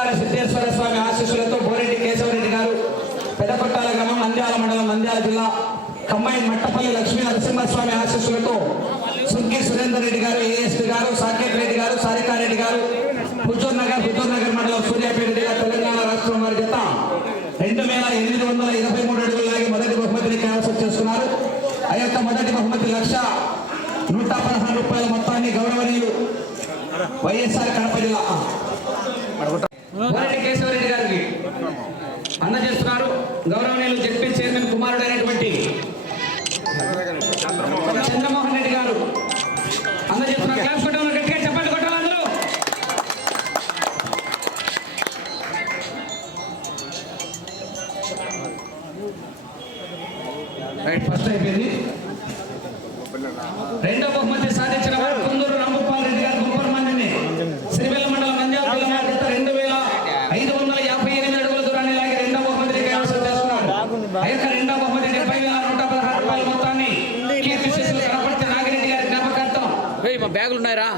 ఓంకార సిద్ధేశ్వర స్వామి ఆశీస్సులతో బోరెడ్డి కేశవరెడ్డి గారు పెదకొట్టాల గ్రామం నంద్యాల మండలం నంద్యాల జిల్లా కమ్మాయి మట్టపల్లి లక్ష్మీ నరసింహస్వామి ఆశీస్సులతో సుంకి సురేందర్ రెడ్డి గారు ఏఎస్పీ గారు సాకేత్ రెడ్డి గారు సారికారెడ్డి గారు హుజూర్ నగర్ హుజూర్ నగర్ మండలం సూర్యాపేట జిల్లా తెలంగాణ రాష్ట్రం వారి జత రెండు వేల ఎనిమిది వందల ఇరవై మూడు అడుగులు లాగి మొదటి బహుమతిని కైవసం చేసుకున్నారు ఆ యొక్క మొదటి బహుమతి లక్ష నూట పదహారు రూపాయల మొత్తాన్ని గౌరవనీయులు వైఎస్ఆర్ కడప జిల్లా. కేశవరెడ్డి గారికి అందజేస్తున్నారు గౌరవనీయులు జడ్పీ చైర్మన్ కుమారుడు అయినటువంటి చంద్రమోహన్ రెడ్డి గారు అందజేస్తున్నారు క్లాస్ కొట్టాలి గట్టిగా చెప్పండి కొట్టాలి అందరూ. రైట్ ఫస్ట్ అయిపోయింది. రెండో బహుమతి సాధించిన వారు కుందూరు రాంగోపాల్ రెడ్డి గారు గుంపర్ మందిని శ్రీవెల్ల మండలం నంద్యాల జిల్లా వారి చేత రెండు వేల ఐదు వందల యాభై ఎనిమిది అడుగుల దూరాన్ని లాగి రెండో బహుమతిని కైవసం చేసుకున్నారు ఆ యొక్క రెండో బహుమతి డెబ్బై వేల నూట పదహారు రూపాయల మొత్తాన్ని కీర్తి శేషులు కనపర్తి నాగిరెడ్డి గారి జ్ఞాపకార్థం ఏయ్ మా బ్యాగులు ఉన్నాయరా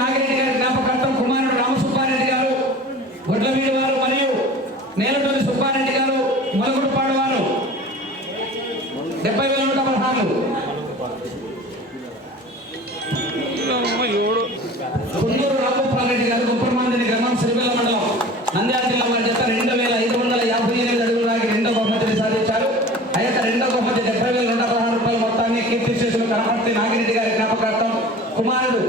నాగిరెడ్డి గారి జ్ఞాపకార్థం కుమారుడు రామసుబ్బారెడ్డి గారు గొడ్లవీడి వారు మరియు నేలటూరి సుబ్బారెడ్డి గారు మొలగుడుపాడు వారు. డెబ్బై వేల నూట పదహారు. కుందూరు రామగోపాల్ రెడ్డి గారు గ్రామం మండలం నంద్యాల జిల్లా వారి చేత రెండు వేల ఐదు వందల యాభై ఎనిమిది అడుగులు రెండో బహుమతిని సాధించారు ఆ యొక్క రెండో బహుమతి డెబ్బై వేల నూట పదహారు రూపాయల మొత్తాన్ని కీర్తి శేషులు కనపర్తి నాగిరెడ్డి గారి జ్ఞాపకార్థం కుమారుడు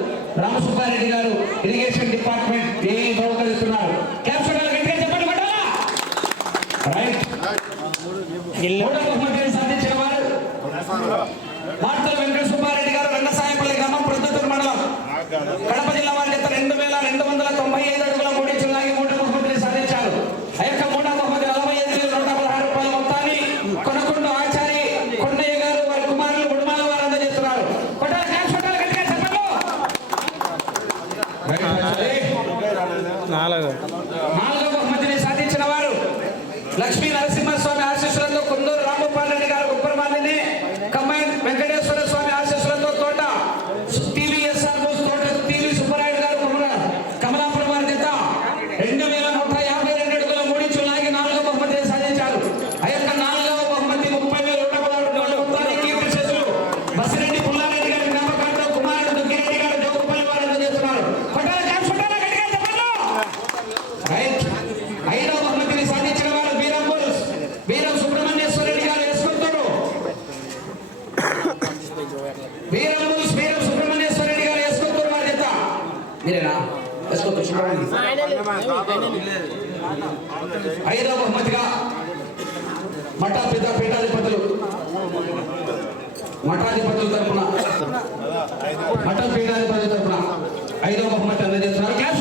రామసుబ్బారెడ్డి గారు ఇరిగేషన్ డిపార్ట్మెంట్ ఏ బహుకరిస్తున్నారు క్యాప్షన్ గట్టిగా చెప్పండి కొట్టాలా? రైట్. మూడో బహుమతిని సాధించిన వారు మార్తల వెంకట సుబ్బారెడ్డి గారు రంగసాయపల్లి గ్రామం ప్రొద్దుటూరు మండలం. కడప జిల్లా వారి చేత రెండు వేల రెండు వందల తొంభై ఐదు అడుగుల మూడు ఇంచులాగి మూడు బహుమతిని సాధించారు. ఆ యొక్క మూడో బహుమతి నలభై ఐదు వేల నూట పదహారు రూపాయల మొత్తాన్ని కొనకొండ ఆచారి కొండయ్య గారు వారి కుమారులు గుడిమాల వారు అందజేస్తున్నారు కొట్టాలి క్యాష్ కొట్టాలి గట్టిగా చెప్పండి నాలుగు. నాలుగో బహుమతిని సాధించిన వారు లక్ష్మీ నరసింహస్వామి ఆశీస్సులతో కుందూరు రామగోపాల్ రెడ్డి గారు ఉప్పరమాలిని కమ్మాయి వెంకటేశ్వర స్వామి ఆశీస్సులతో తోట టీవీఎస్ఆర్ బోస్ తోట టీవీ సుబ్బరాయుడు గారు కుమర- కమలాపురం వారి చేత రెండు వేల నూట యాభై రెండు అడుగుల మూడించు లాగి నాలుగో బహుమతిని సాధించారు ఆ యొక్క నాలుగవ బహుమతి ముప్పై వేల నూట పదహారు రూపాయల మొత్తాన్ని కీర్తి చేసులు బసిరెడ్డి పుల్లారెడ్డి గారి జ్ఞాపకార్థం కుమారుడు దుగ్గిరెడ్డి గారు జోగుపల్లి వారు అందజేస్తున్నారు కొట్టాలి క్యాప్స్ కొట్టాలి గట్టిగా చెప్పండి రైట్ ఐదవ బహుమతిని సాధించిన వారు వీరం బోల్స్ వీరం సుబ్రహ్మణ్యేశ్వర రెడ్డి గారు వేసుకుంటారు వీరం బోల్స్ వీరం సుబ్రహ్మణ్యేశ్వర రెడ్డి గారు వేసుకుంటారు వారి చేత మీరేనా వేసుకుంటారు సుబ్రహ్మణ్యం ఐదవ బహుమతిగా మఠా పెద్ద పీఠాధిపతులు మఠాధిపతుల తరఫున మఠ పీఠాధిపతుల తరఫున ఐదవ బహుమతి అందజేస్తున్నారు. క్లాస్